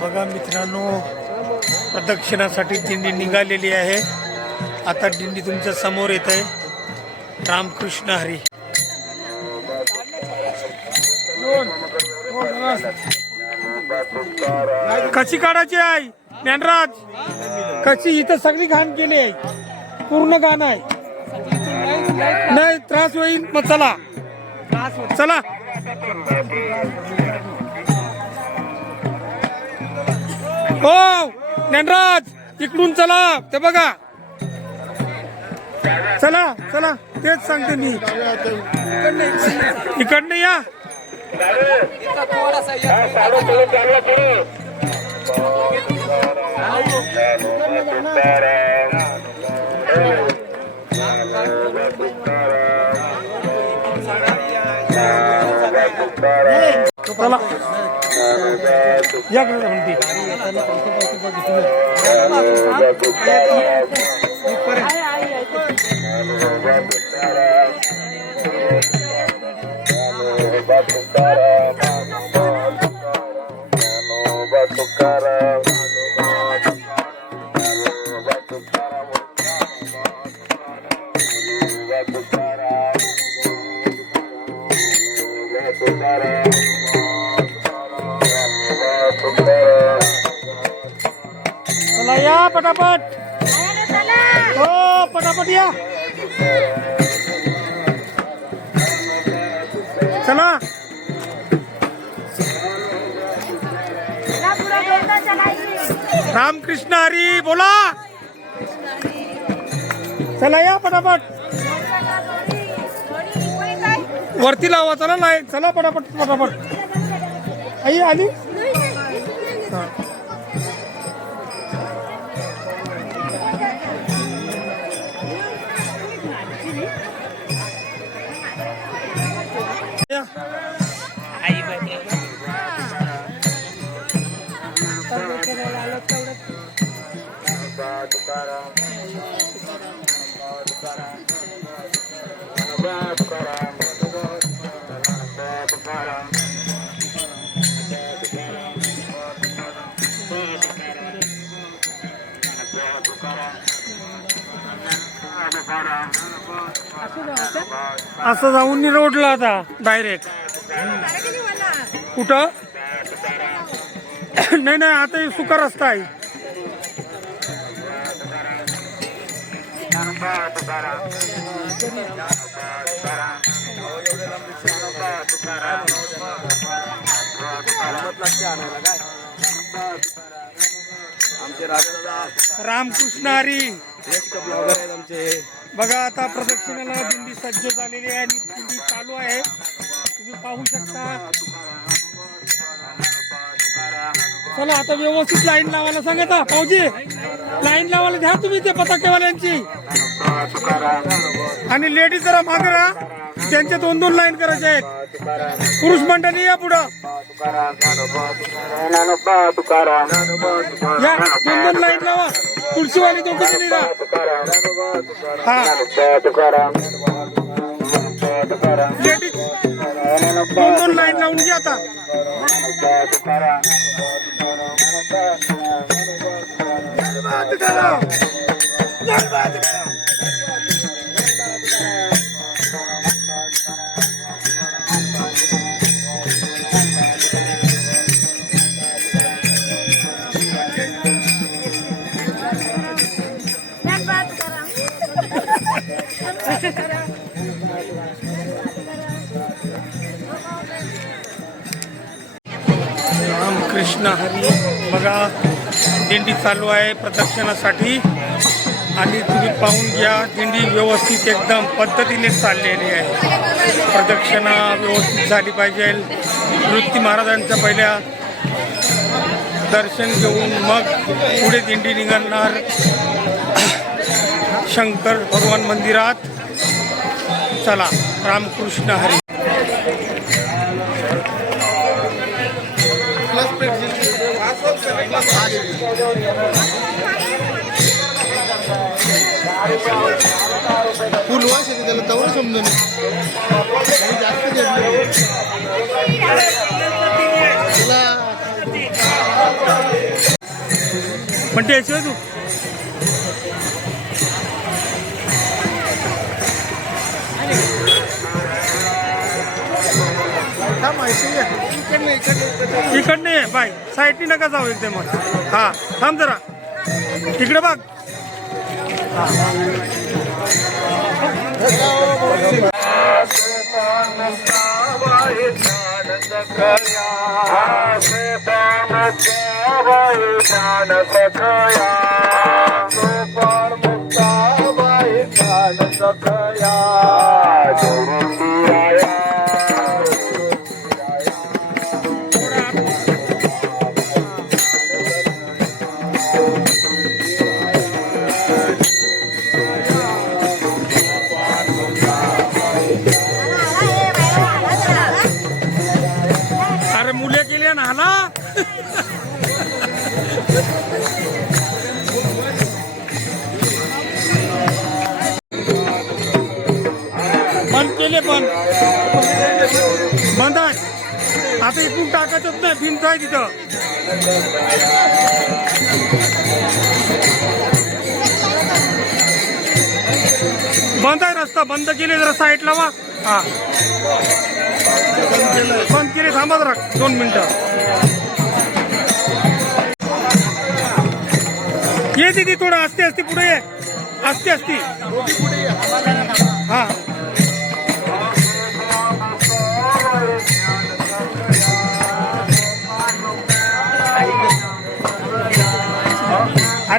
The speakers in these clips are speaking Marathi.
बघा मित्रांनो प्रदक्षिणासाठी दिंडी निघालेली आहे. आता दिंडी तुमच्यासमोर येत आहे. रामकृष्ण हरी. कशी काढायची आहे ज्ञानराज कशी इथं सगळी घाण केली आहे? पूर्ण घाण आहे. नाही त्रास होईल मग चला. चला. हो ज्ञानराज इकडून चला. ते बघा. चला चला. तेच सांगते मी. इकडनं या. चला या कडे म्हणते चला या पटापट. हो पटापट या. चला. रामकृष्ण हरी बोला. चला या पटापट. वरती लावा चला नाही. चला पटापट पटापट. आई आली? हा. या. असं जाऊन मी रोडला आता डायरेक्ट कुठं? नाही नाही आता हे सुका रस्ता आहे. रामकृष्ण हरी. आमचे. बघा आता प्रदक्षिणेला दिंडी सज्ज झालेली आहे आणि दिंडी चालू आहे. तुम्ही पाहू शकता. चला आता व्यवस्थित लाईन लावायला सांगा पाहुजी लाईन लावायला द्या तुम्ही ते पताकेवाल्यांची. आणि लेडीज जरा मागे राहा. त्यांचे दोन दोन लाईन करायचे आहेत. पुरुष मंडळी या पुढं. या दोन दोन लाईन लावा. तुळशीवाली दोघी जणी राहा हा. लेडीज दोन दोन लाईन लावून घ्या आता. धन्यवाद करा. धन्यवाद करा. चालू आहे प्रदक्षिणासाठी आणि तुम्ही पाहून घ्या दिंडी व्यवस्थित एकदम पद्धतीने चाललेली आहे. प्रदक्षिणा व्यवस्थित झाली पाहिजे. नृत्य महाराजांच्या पहिल्या दर्शन घेऊन मग पुढे दिंडी निघणार शंकर भगवान मंदिरात. चला रामकृष्ण हरी. फुल वास येते त्याला तवर समजून जास्त तुला पण टेन्शन तू. हा माहिती आहे इकडने बाय साईडनी नका जाऊ एकदम हा थांब जरा. तिकडे बघ. अरे नाही भिंत आहे तिथं. बंद आहे रस्ता बंद केले जरा साईडला वा. हा. बंद केले थांबा जरा दोन मिनिटं. ये दीदी थोडं असते असते पुढे ये असते असती हा.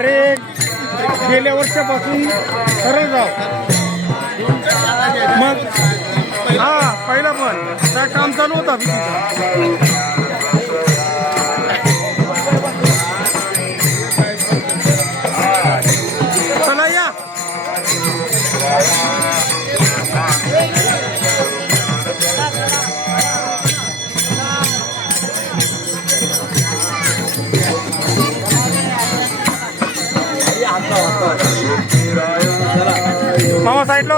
अरे गेल्या वर्षापासून सरळ आहोत मग हा पहिला पण. काय काम चालू होता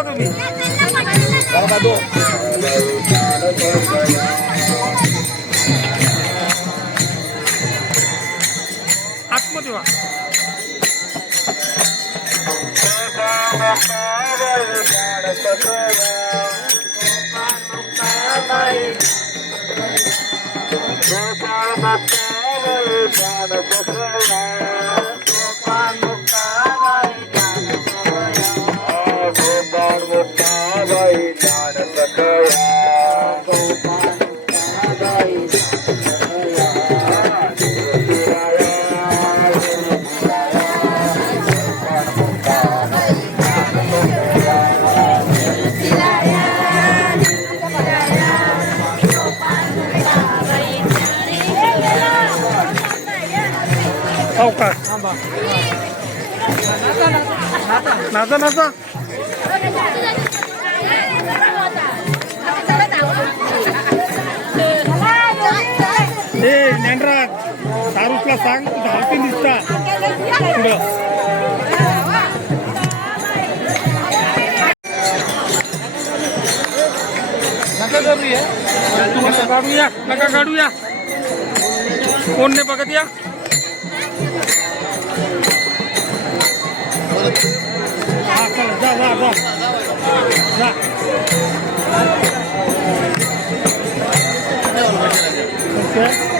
দাও তুমি বাবা দো আত্মদেবা अवकाश नाचा नाचा. ए नेंड्रा दारूसला सांग धावते दिसता. पुढं. नका काढूया नका काढूया. कोण नाही बघत या? Да, да, да. Да. Okay.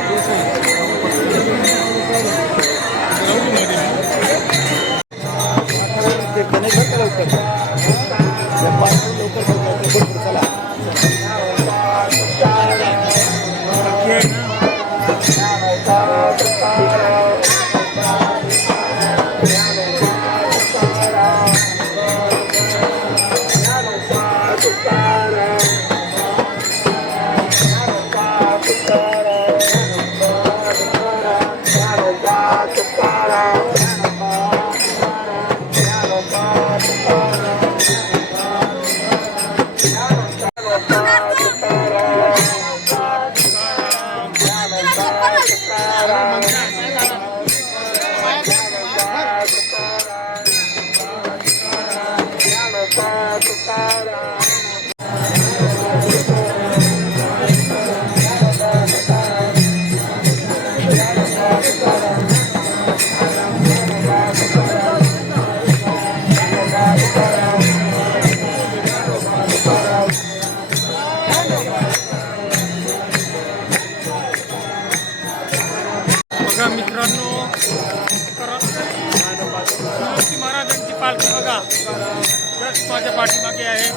माझ्या पाठीमागे आहे.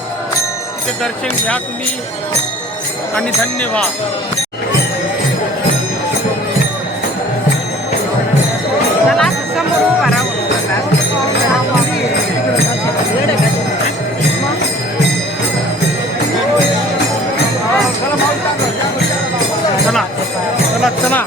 तिथे दर्शन घ्या तुम्ही. आणि धन्य व्हा त्याला असं समोर उभा राहून चला चला चला चला.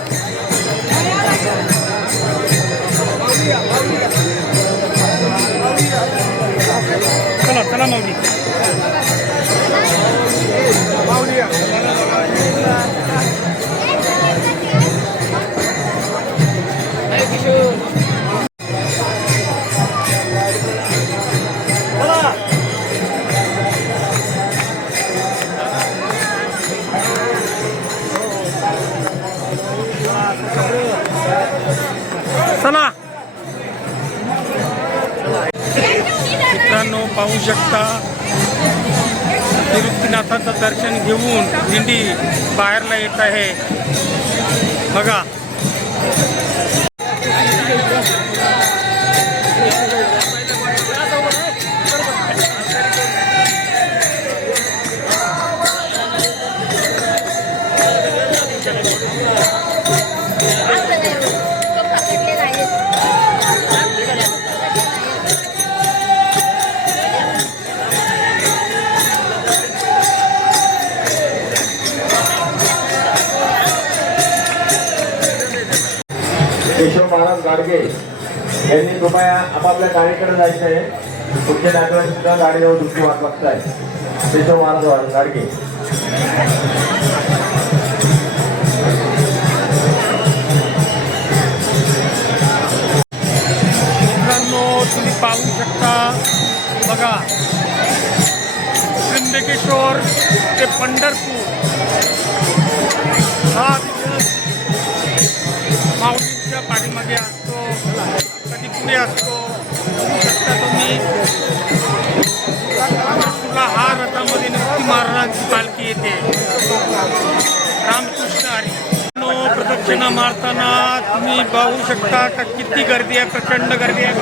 पाहू शकता दर्शन घेऊन दिंडी बाहेरला येत आहे. बघा. आपापल्या गाडीकडे जायचं आहे. पुढचे नातेवाईक सुद्धा गाडीजवळ दुसरी वाट बघताय. त्याचं मार्ग वाढ- गाडगे मित्रांनो तुम्ही पाहू शकता बघा त्र्यंबकेश्वर ते पंढरपूर. हा दिवस माऊलीच्या पाठीमागे असतो कधी पुढे असतो शकता तुम्ही? तुला हा रथामध्ये नक्की महाराजांची पालखी येते. रामकृष्ण हरी. प्रदक्षिणा मारताना तुम्ही पाहू शकता का किती गर्दी आहे प्रचंड गर्दी आहे.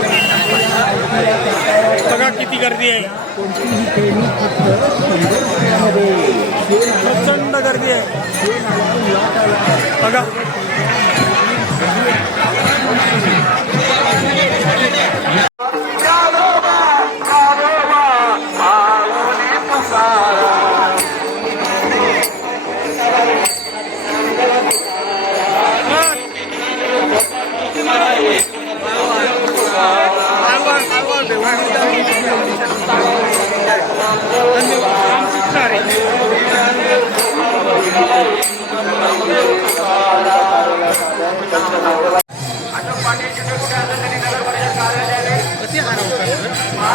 बघा किती गर्दी आहे. प्रचंड गर्दी आहे. बघा.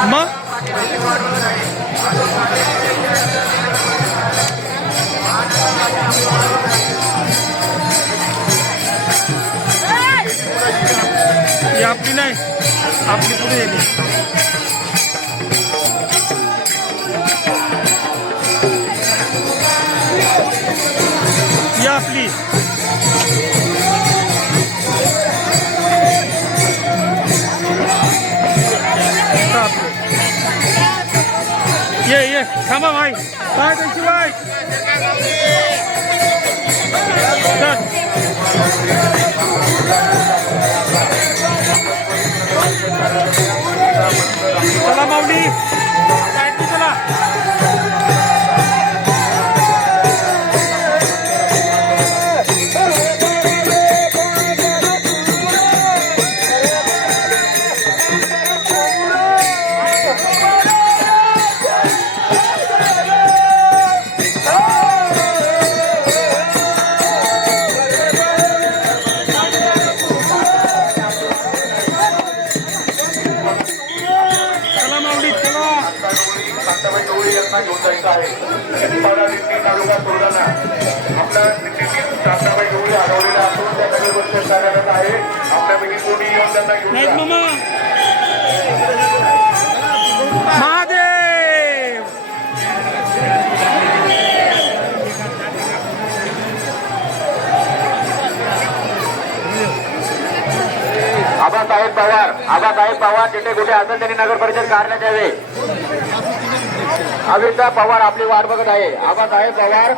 मग? ही आपली नाही आपली पुढे येते ही आपली. ये ये थांबा भाई काय त्यांची बाय कार्यरत आहे. आपल्यापैकी कोणी येऊन त्यांना घेऊन आबासाहेब पवार आबासाहेब पवार जिथे कुठे असेल त्यांनी नगर परिषद कार्यालयात यावे अविता पवार आपली वाट बघत आहे. आबासाहेब पवार